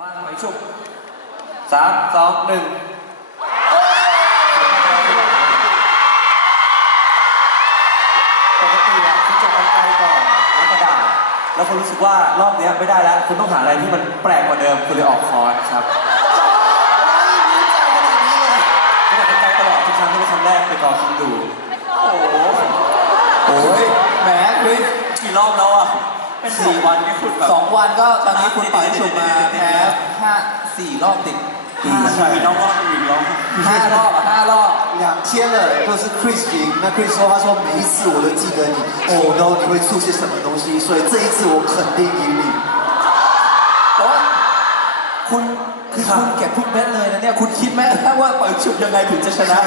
มาไปชุบสามสองหนึ่งปกติอะคุณจะกันไกลก่อนแล้วกระดาษแล้วคุณรู้สึกว่ารอบเนี้ยไม่ได้แล้ว คุณต้องหาอะไรที่มันแปลกกว่าเดิม คุณเลยออกคอร์สครับคุณอยากกันไกลตลอดทุกครั้งที่เป็นครั้งแรกไปกองคิดดู โอ้โห โอ้ยแหมคริสกี่รอบแล้วอะเป็น สี่วันนี่คุณแบบ สองวันก็ตอนนี้คุณปล่อยฉุบมาแพ้ห้าสี่รอบติด ใช่มีน้องรอบอีกรอบ ห้ารอบอ่ะห้ารอบ 两天了，都是 Chris 赢。那 Chris 说，他说每一次我都记得你，哦，no，你会出些什么东西，所以这一次我肯定赢你。 เพราะว่าคุณคือคุณเก็บทุกเม็ดเลยนะเนี่ยคุณคิดไหมว่าปล่อยฉุบยังไงถึงจะชนะ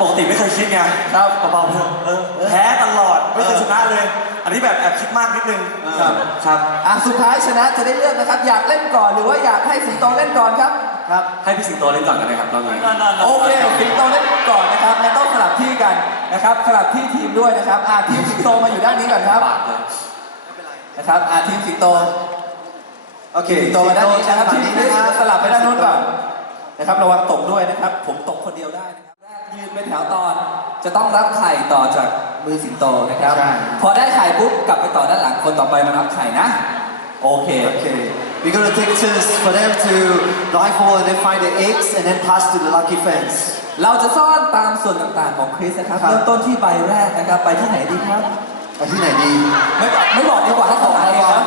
ปกติไม่เคยคิดไง ครับ เบาๆเถอะเออแพ้ตลอด ไม่เคยชนะเลย อันนี้แบบแอบคิดมากนิดนึงครับครับอะสุดท้ายชนะจะได้เลือกนะครับ อยากเล่นก่อนหรือว่าอยากให้สิงโตเล่นก่อนครับครับให้พี่สิงโตเล่นก่อนกันนะครับรอบนี้โอเคสิงโตเล่นก่อนนะครับงั้นต้องสลับที่กันนะครับสลับที่ทีมด้วยนะครับอะทีมสิงโตมาอยู่ด้านนี้ก่อนครับปากเลยนะครับอะทีมสิงโตโอเคสิงโตมาด้านนี้นะครับฝั่ทีงมนี้นี้นะครับสลับไปด้านโน้นก่อนนะครับระวังตกด้วยนะครับ ผมตกคนเดียวได้นะครับแรกยืนเป็นแถวตอนจะต้องรับไข่ต่อจาก มือสิงโตนะครับพอได้ไข่ปุ๊บกลับไปต่อด้านหลังคนต่อไปมารับไข่นะ โอเค Okay. We're gonna take turns for them to blindfold and then find the eggs and then pass to the lucky fans. เราจะซ่อนตามส่วนต่างๆของคริสนะครับครับ เริ่มต้นที่ใบแรกนะครับไปที่ไหนดีครับ ไปที่ไหนดี ไม่บอกไม่บอกดีกว่าให้เขาหาเองครับ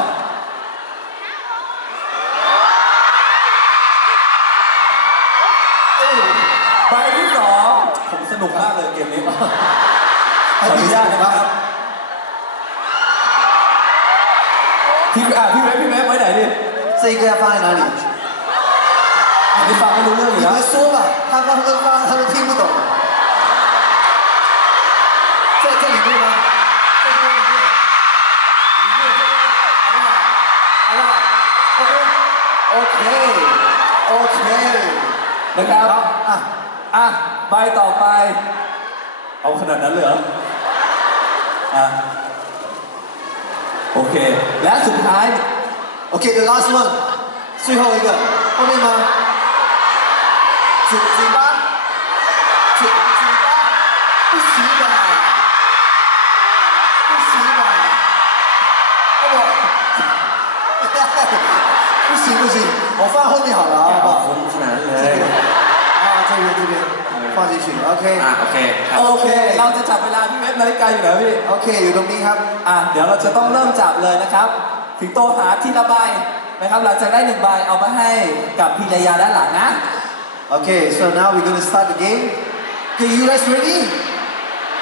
ใบที่สองผมสนุกมากเลยเกมนี้ ขออนุญาตนะครับพี่อ่ะพี่เวฟพี่เวฟไว้ไหนดิ 这一个要放在哪里？ อันนี้ฟังไม่รู้เรื่องอยู่ 你 แล้ว 们说吧，他们他们放他们听不懂。在这里面吗？在这里面。里面这个好不好？好不好？OK OK OK。 นะครับ 啊， อ่ะใบต่อไป เอาขนาดนั้นเลยเหรอ อ่ะโอเค และสุดท้าย OK，the last one，最后一个，后面吗？嘴嘴巴，嘴嘴巴，不行吧？不行吧？要不，不行不行，我放后面好了， พอเฉยๆโอเคโอเคครับ โอเค เราจะจับเวลาที่เว็บนาฬิกาอยู่แล้วพี่ โอเค อยู่ตรงนี้ครับ อะ เดี๋ยวเราจะต้องเริ่มจับเลยนะครับ ถึงโตหาทีละใบนะครับ หลังจากได้หนึ่งใบเอาไปให้กับพิรยาด้านหลังนะโอเค so now we're gonna start the game. Okay, you guys ready?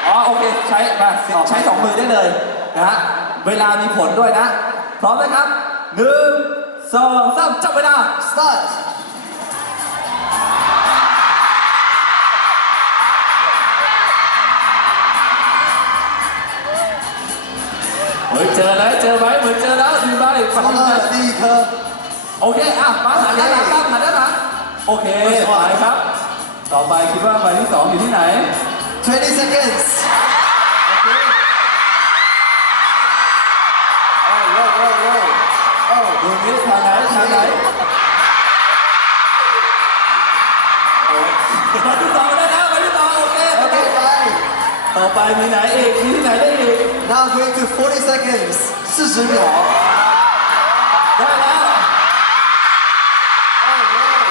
อ๋อโอเคใช้มาใช้สองมือได้เลยนะฮะ เวลามีผลด้วยนะ พร้อมไหมครับหนึ่งสองสามจับเวลา Start! เจอแล้วเจอไหมเหมือนเจอแล้วดีไหมฟัง Color ดี Curve โอเคอะมาหาด้านหลังครับหาด้านหลังโอเคไมายครับ ต่อไปคิดว่าใบที่สองอยู่ที่ไหน 20 seconds โอเคโอ้โหโอ้โหโอ้โหดูนี้ทางไหนทางไหน ต่อไปมีไหนอีกมีที่ไหนได้อีก Now going to 40 seconds. 40秒。 ได้แล้ว Oh, wow.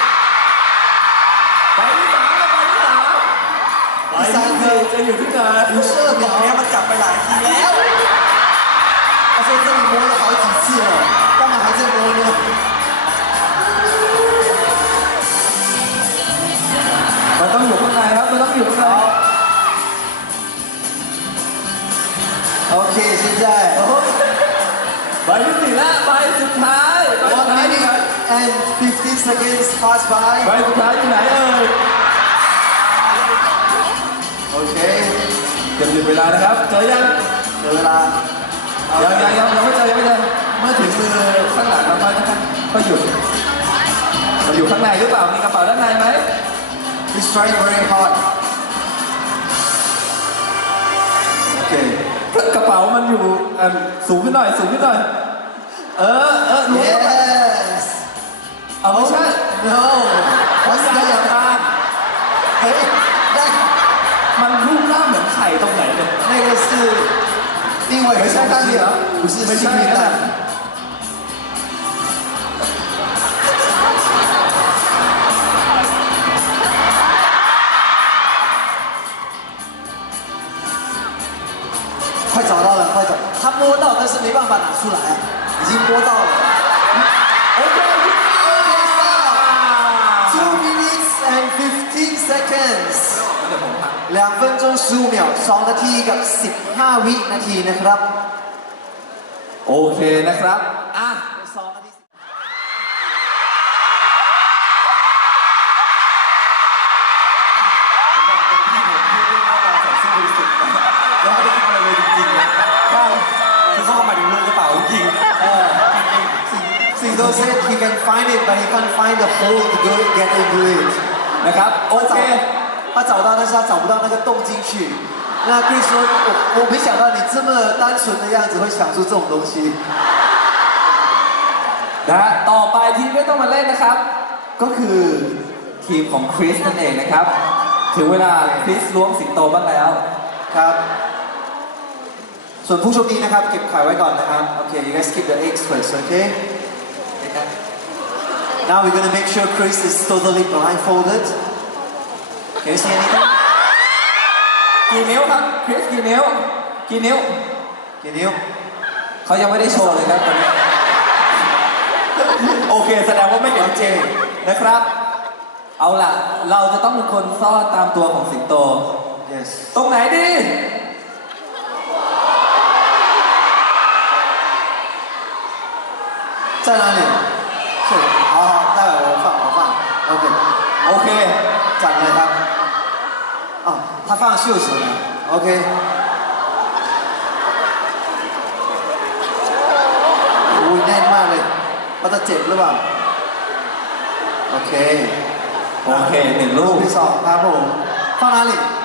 ใบที่สามแล้วใบที่สามใบที่สี่จะอยู่ที่ไหน 五十二 ตรงนี้ 秒。 มันจับไปหลายทีแล้ว 他说这里摸了好几次了，干嘛还在摸呢？ มันต้องอยู่ข้างในครับมันต้องอยู่ข้างใน โอเค现在ใบที่สี่แล้วยใบสุดท้ายที่ minute and 15 seconds pass by ใบสุดท้ายที่ไหนเอ่ยโอเคเต็มยวหยุดเวลานะครับ เจอยังเดี๋เวลายัยังยังยังยังไม่เจอยังไม่เจอเมื่อถึงมือข้างหลังเราค่อยนะครับค่อยหยุดมันอยู่ข้างในหรือเปล่า มีกระเป๋าด้านในไหม he's trying very hard ป๋ามันอยู่สูงขึ้นหน่อย สูงขึ้นหน่อย เออ เออล้วงเข้าไป Yes เอาไม่ใช่ No ผมอยากอยากทานเฮ้ยได้มันรูปร่างเหมือนไข่ตรงไหนเนี่ย那个是另外一个ไม่ใช่ข้างเดียว不是ไม่幸ใช่运นะ蛋 ยิงโมต่อโส two minutes and 15 seconds แล้วเพิ่งจนซูเองนาทีกับ 15 วินาทีนะครับ โอเคนะครับ Sido said he can find it but he can't find the hole to go get into it นะครับ โอ 他 เค 找他找到但是他找不到那个洞进去那 Chris 说我我没想到你这么单纯的样子会想出这种东西 นะฮะต่อไปที่ไม่ต้องมาเล่นนะครับ ก็คือทีมของคริสนั่นเองนะครับ ถึงเวลาคริสล้วงสิงโตบ้างแล้ว ครับ ส่วนผู้โชคดีนะครับเก็บไข่ไว้ก่อนนะครับโอเค you guys keep the eggs first okay Now we're gonna make sure Chris is totally blindfolded Can you see anything? กี่นิ้วครับ คริสกี่นิ้ว กี่นิ้ว กี่นิ้ว เขายังไม่ได้โชว์เลยครับตอนนี้ โอเค แสดงว่าไม่เห็นเจนะครับ เอาล่ะ เราจะต้องเป็นคนซ่อนตามตัวของสิงโต Yes ตรงไหนดี 在哪里？ 是，好好，待会我放，我放。OK， โอเค 展开它。哦，他放袖子了。OK。โอ้ยแน่นมากเลยเขาจะเจ็บหรือเปล่า โอเค โอเคหนึ่งลู ลู ก กที่สองครับผม放哪里？这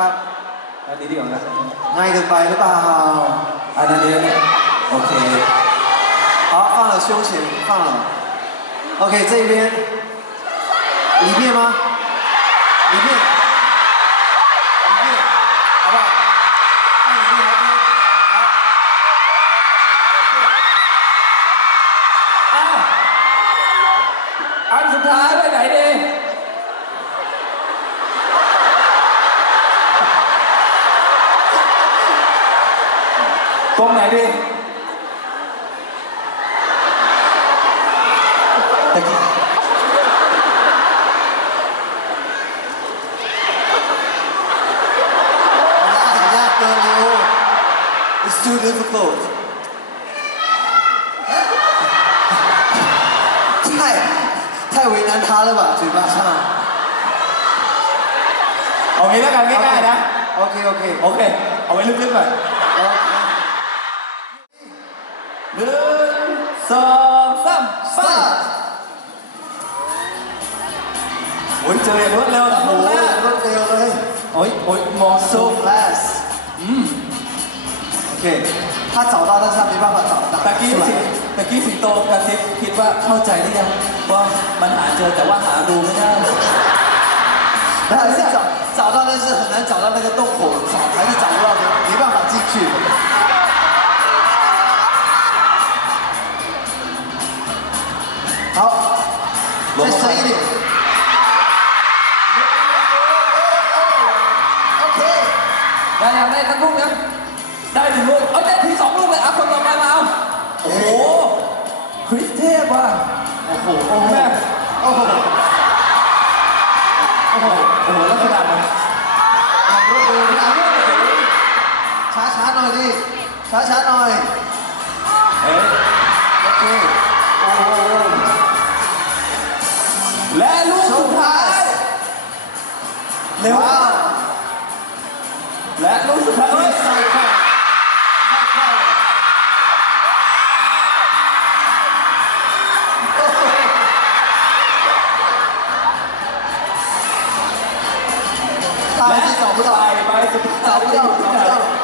ครับ อันนี้ดีกว่านะ ง่ายเกินไปหรือเปล่า อันนั้นดีเนี่ยโอเค 好，放了胸前，放了。OK，这边，里面吗？里面， ไหนดีตะกี้ยากเกินเร็ว It's too difficult ใช่ใช่เวนั้นท้าหรือเปล่าถือว่าใช่เอางี้แล้วกันง่ายๆนะ โอเค โอเค โอเค เอาไว้ลึกๆหน่อย โอเค หนึ่งสองสามไป Start โอ้ยเจออย่างรวดเร็วนะ โอ้ คน โห แรก รวดเร็วเลย โอ้ยโอ้ยมอง so ซู fast อืม OK 他找到但是他没办法找到 ตะกี้ 出来 สิตะกี้สิงโตกระซิบคิดว่าเข้าใจหรือยังว่ามันหาเจอแต่ว่าหารูไม่ได้ 他还是找找到，但是很难找到那个洞口，找还是找不到的，没办法进去。 Just saying it. Okay. ได้แล้วได้ทั้งลูกนะได้หนึ่งลูกเอาได้ทีสองลูกเลยอะคนต่อไปมาเอาโอ้โหคริสเทพว่ะโอ้โหโอแม่โอ้โหโอ้โหโอ้โหลักษนาดเร็นช้าช้าหน่อยดิช้าช้าหน่อย เร็วและลูกสุดท้ายใส่ค่ะตายที่สองผู้ตายไปสุดท้ไยที่สองผู้ตาย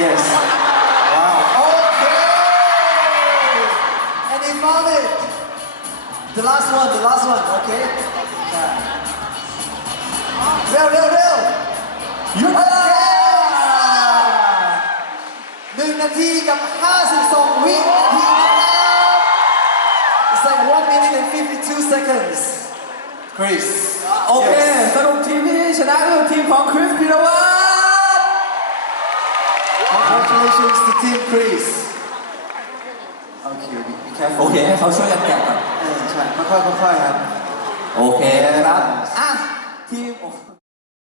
Yes. Wow. Okay! And they found it! The last one, the last one, okay? Real, real, real! หยุดเวลาหนึ่งนาทีกับ 52 วินาทีนะครับ It's like 1 minute and 52 seconds Chris โอเค สรุปทีมที่ชนะก็คือทีมของคริสพิรวัต Congratulations to Team Chris Okay be be careful โอเคให้เขาช่วยกันแกะก่อนเออใช่ค่อยๆค่อยๆครับ โอเคนะครับ อะ ทีมโอ้